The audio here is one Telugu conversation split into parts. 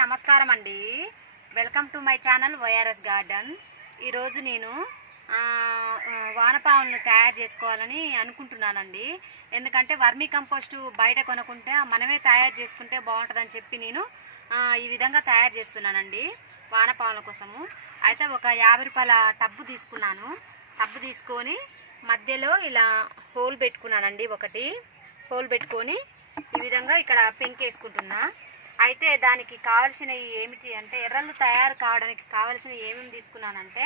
నమస్కారం అండి. Welcome to my channel YRS garden. ఈరోజు నేను వానపాములను తయారు చేసుకోవాలని అనుకుంటున్నానండి. ఎందుకంటే వర్మీ కంపోస్టు బయట కొనుక్కుంటే మనమే తయారు చేసుకుంటే బాగుంటుందని చెప్పి నేను ఈ విధంగా తయారు చేస్తున్నానండి వానపాముల కోసము. అయితే ఒక 50 రూపాయల టబ్బు తీసుకున్నాను. టబ్బు తీసుకొని మధ్యలో ఇలా హోల్ పెట్టుకున్నానండి. ఒకటి హోల్ పెట్టుకొని ఈ విధంగా ఇక్కడ పెంక్ వేసుకుంటున్నా. అయితే దానికి కావాల్సినవి ఏమిటి అంటే ఎర్రలు తయారు కావడానికి కావాల్సినవి ఏమేమి తీసుకున్నానంటే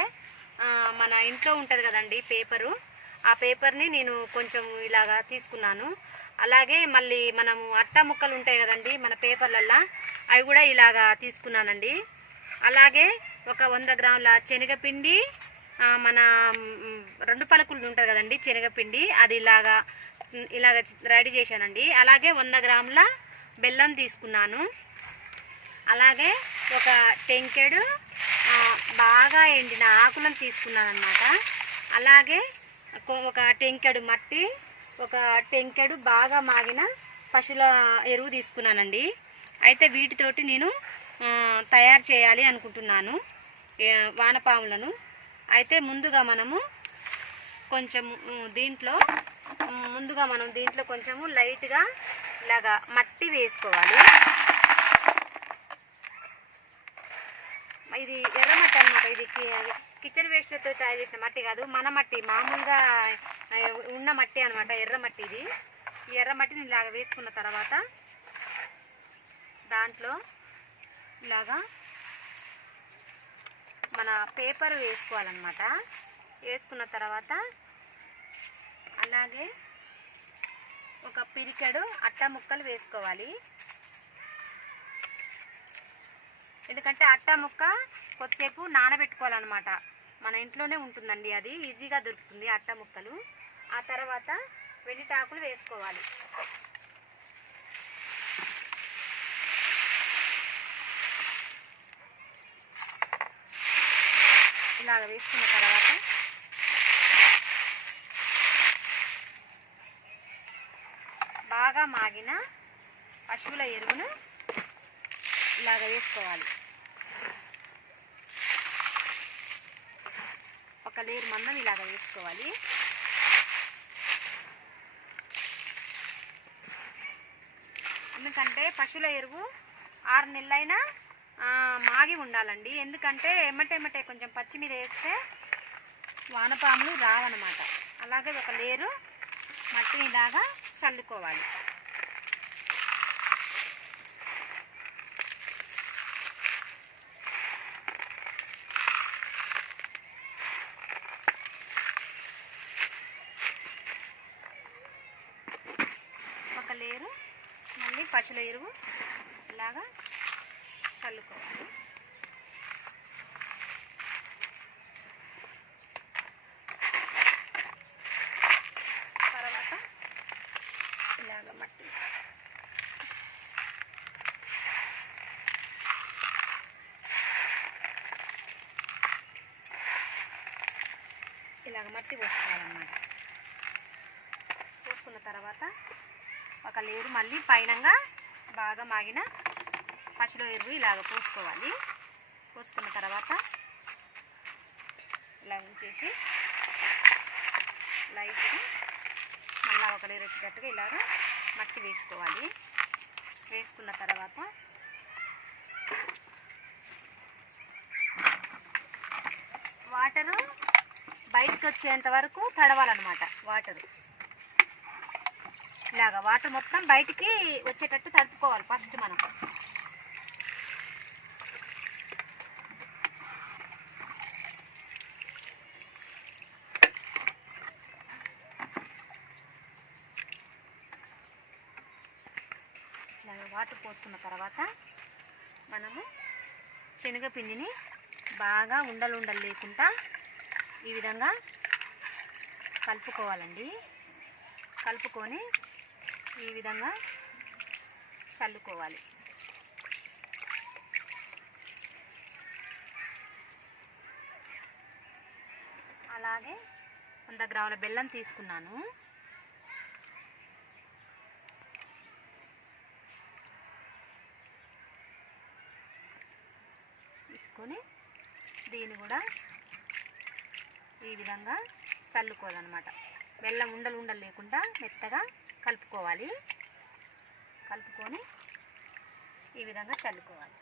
మన ఇంట్లో ఉంటుంది కదండి పేపరు, ఆ పేపర్ని నేను కొంచెం ఇలాగా తీసుకున్నాను. అలాగే మళ్ళీ మనము అట్ట ముక్కలు ఉంటాయి కదండి మన పేపర్లల్లో, అవి కూడా ఇలాగా తీసుకున్నానండి. అలాగే ఒక 100 గ్రాముల శనగపిండి, మన 2 పలుకులు ఉంటుంది కదండి శనగపిండి, అది ఇలాగ రెడీ చేశానండి. అలాగే 100 గ్రాముల బెల్లం తీసుకున్నాను. అలాగే ఒక టెంకెడు బాగా ఎండిన ఆకులను తీసుకున్నాను అన్నమాట. అలాగే ఒక టెంకెడు మట్టి, ఒక టెంకెడు బాగా మాగిన పశువుల ఎరువు తీసుకున్నానండి. అయితే వీటితోటి నేను తయారు చేయాలి అనుకుంటున్నాను వానపాములను. అయితే ముందుగా మనం దీంట్లో కొంచెము లైట్గా ఇలాగా మట్టి వేసుకోవాలి. ఇది ఎర్రమట్టి అనమాట. ఇది కిచెన్ వేస్ట్తో తయారు చేసిన మట్టి కాదు, మన మట్టి, మామూలుగా ఉన్న మట్టి అనమాట, ఎర్రమట్టి. ఇది ఈ ఎర్రమట్టిని ఇలాగ వేసుకున్న తర్వాత దాంట్లో ఇలాగా మన పేపర్ వేసుకోవాలన్నమాట. వేసుకున్న తర్వాత అలాగే ఒక పిరికెడు అట్ట ముక్కలు వేసుకోవాలి. ఎందుకంటే అట్ట ముక్క కొద్దిసేపు నానబెట్టుకోవాలన్నమాట. మన ఇంట్లోనే ఉంటుందండి, అది ఈజీగా దొరుకుతుంది అట్ట ముక్కలు. ఆ తర్వాత వెండిటాకులు వేసుకోవాలి. ఇలాగ వేసుకున్న తర్వాత బాగా మాగిన పశువుల ఎరువును ఇలాగ వేసుకోవాలి. ఒక లేరు మందం ఇలాగ వేసుకోవాలి. ఎందుకంటే పశువుల ఎరువు 6 నెలలైనా మాగి ఉండాలండి. ఎందుకంటే ఎమ్మటెమ్మటే కొంచెం పచ్చి మీద వేస్తే వానపాములు రావన్నమాట. అలాగే ఒక లేరు మట్టిని ఇలాగా చల్లుకోవాలి. ఒక లేరు మళ్ళీ పశువుల ఎరువు ఇలాగా చల్లుకోవాలి. తర్వాత ఇలాగ మట్టి పోసుకోవాలన్నమాట. పోసుకున్న తర్వాత ఒక లేరు మళ్ళీ పైనంగా బాగా మాగిన పశువుల ఎరువు ఇలాగ పోసుకోవాలి. పోసుకున్న తర్వాత ఇలా ఉంచేసి లైట్గా మళ్ళీ ఒక లేరు వచ్చేటట్టుగా ఇలాగ మట్టి వేసుకోవాలి. వేసుకున్న తర్వాత వాటరు బయటకు వచ్చేంత వరకు తడవాలన్నమాట. ఇలాగా వాటర్ మొత్తం బయటికి వచ్చేటట్టు తడుపుకోవాలి ఫస్ట్ మనం. ఇలాగ వాటర్ పోసుకున్న తర్వాత మనము శనగపిండిని బాగా ఉండలు లేకుండా ఈ విధంగా కలుపుకోవాలండి. కలుపుకొని ఈ విధంగా చల్లుకోవాలి. అలాగే 100 గ్రాముల బెల్లం తీసుకున్నాను. తీసుకొని దీన్ని కూడా ఈ విధంగా చల్లుకోవాలన్నమాట. బెల్లం ఉండలు ఉండలు లేకుండా మెత్తగా కలుపుకోవాలి. కలుపుకొని ఈ విధంగా చల్లుకోవాలి.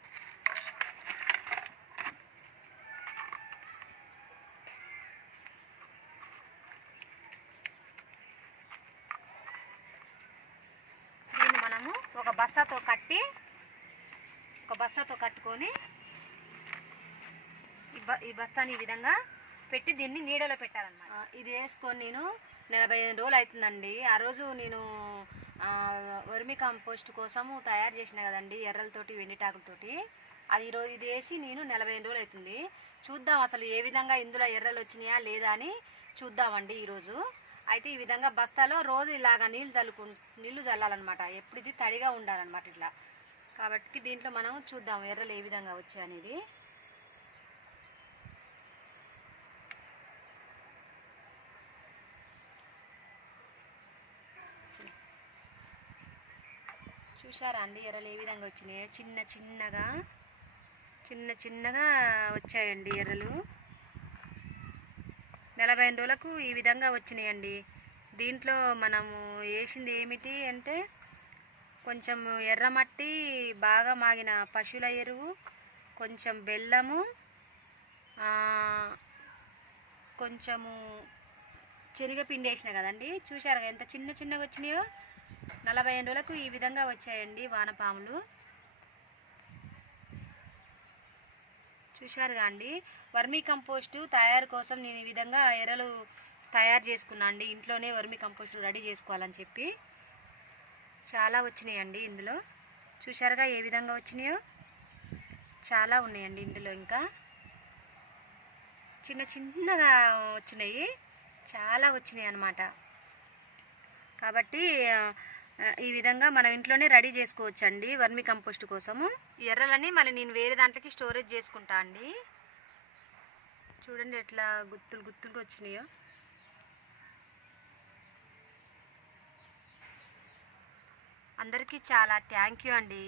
దీన్ని మనము ఒక బస్తాతో కట్టుకొని ఈ బస్తాని ఈ విధంగా పెట్టి దీన్ని నీడలో పెట్టాలన్నమాట. ఇది వేసుకొని నేను 45 రోజులు అవుతుందండి. ఆ రోజు నేను వర్మి కంపోస్ట్ కోసము తయారు చేసిన కదండి, ఎర్రలతోటి వెండిటాకులతోటి. అది ఈరోజు ఇది వేసి నేను 45 రోజులు అవుతుంది. చూద్దాం అసలు ఏ విధంగా ఇందులో ఎర్రలు వచ్చినాయా లేదా అని చూద్దామండి ఈరోజు. అయితే ఈ విధంగా బస్తాలో రోజు ఇలాగా నీళ్లు చల్లాలన్నమాట. ఎప్పుడు ఇది తడిగా ఉండాలన్నమాట ఇట్లా. కాబట్టి దీంట్లో మనం చూద్దాం ఎర్రలు ఏ విధంగా వచ్చాయనేది. చూసారా అండి ఎర్రలు ఏ విధంగా వచ్చినాయి? చిన్న చిన్నగా వచ్చాయండి ఎర్రలు. 45 రోజులకు ఈ విధంగా వచ్చినాయండి. దీంట్లో మనము వేసింది ఏమిటి అంటే కొంచెం ఎర్రమట్టి, బాగా మాగిన పశువుల ఎరువు, కొంచెం బెల్లము, కొంచెము శనగపిండి వేసిన కదండి. చూసారు ఎంత చిన్నగా వచ్చినాయో. 45 రోజులకు ఈ విధంగా వచ్చాయండి వానపాములు. చూశారుగా అండి. వర్మీ కంపోస్టు తయారు కోసం నేను ఈ విధంగా ఎర్రలు తయారు చేసుకున్నా అండి. ఇంట్లోనే వర్మీ కంపోస్టు రెడీ చేసుకోవాలని చెప్పి చాలా వచ్చినాయండి ఇందులో. చూశారుగా ఏ విధంగా వచ్చినాయో. చాలా ఉన్నాయండి ఇందులో. ఇంకా చిన్నగా వచ్చినాయి, చాలా వచ్చినాయి అన్నమాట. కాబట్టి ఈ విధంగా మనం ఇంట్లోనే రెడీ చేసుకోవచ్చండి వర్మి కంపోస్ట్ కోసము. ఎర్రలని మళ్ళీ నేను వేరే దాంట్లోకి స్టోరేజ్ చేసుకుంటా అండి. చూడండి ఎట్లా గుత్తులుగా వచ్చినాయో. అందరికీ చాలా థ్యాంక్ యూ అండి.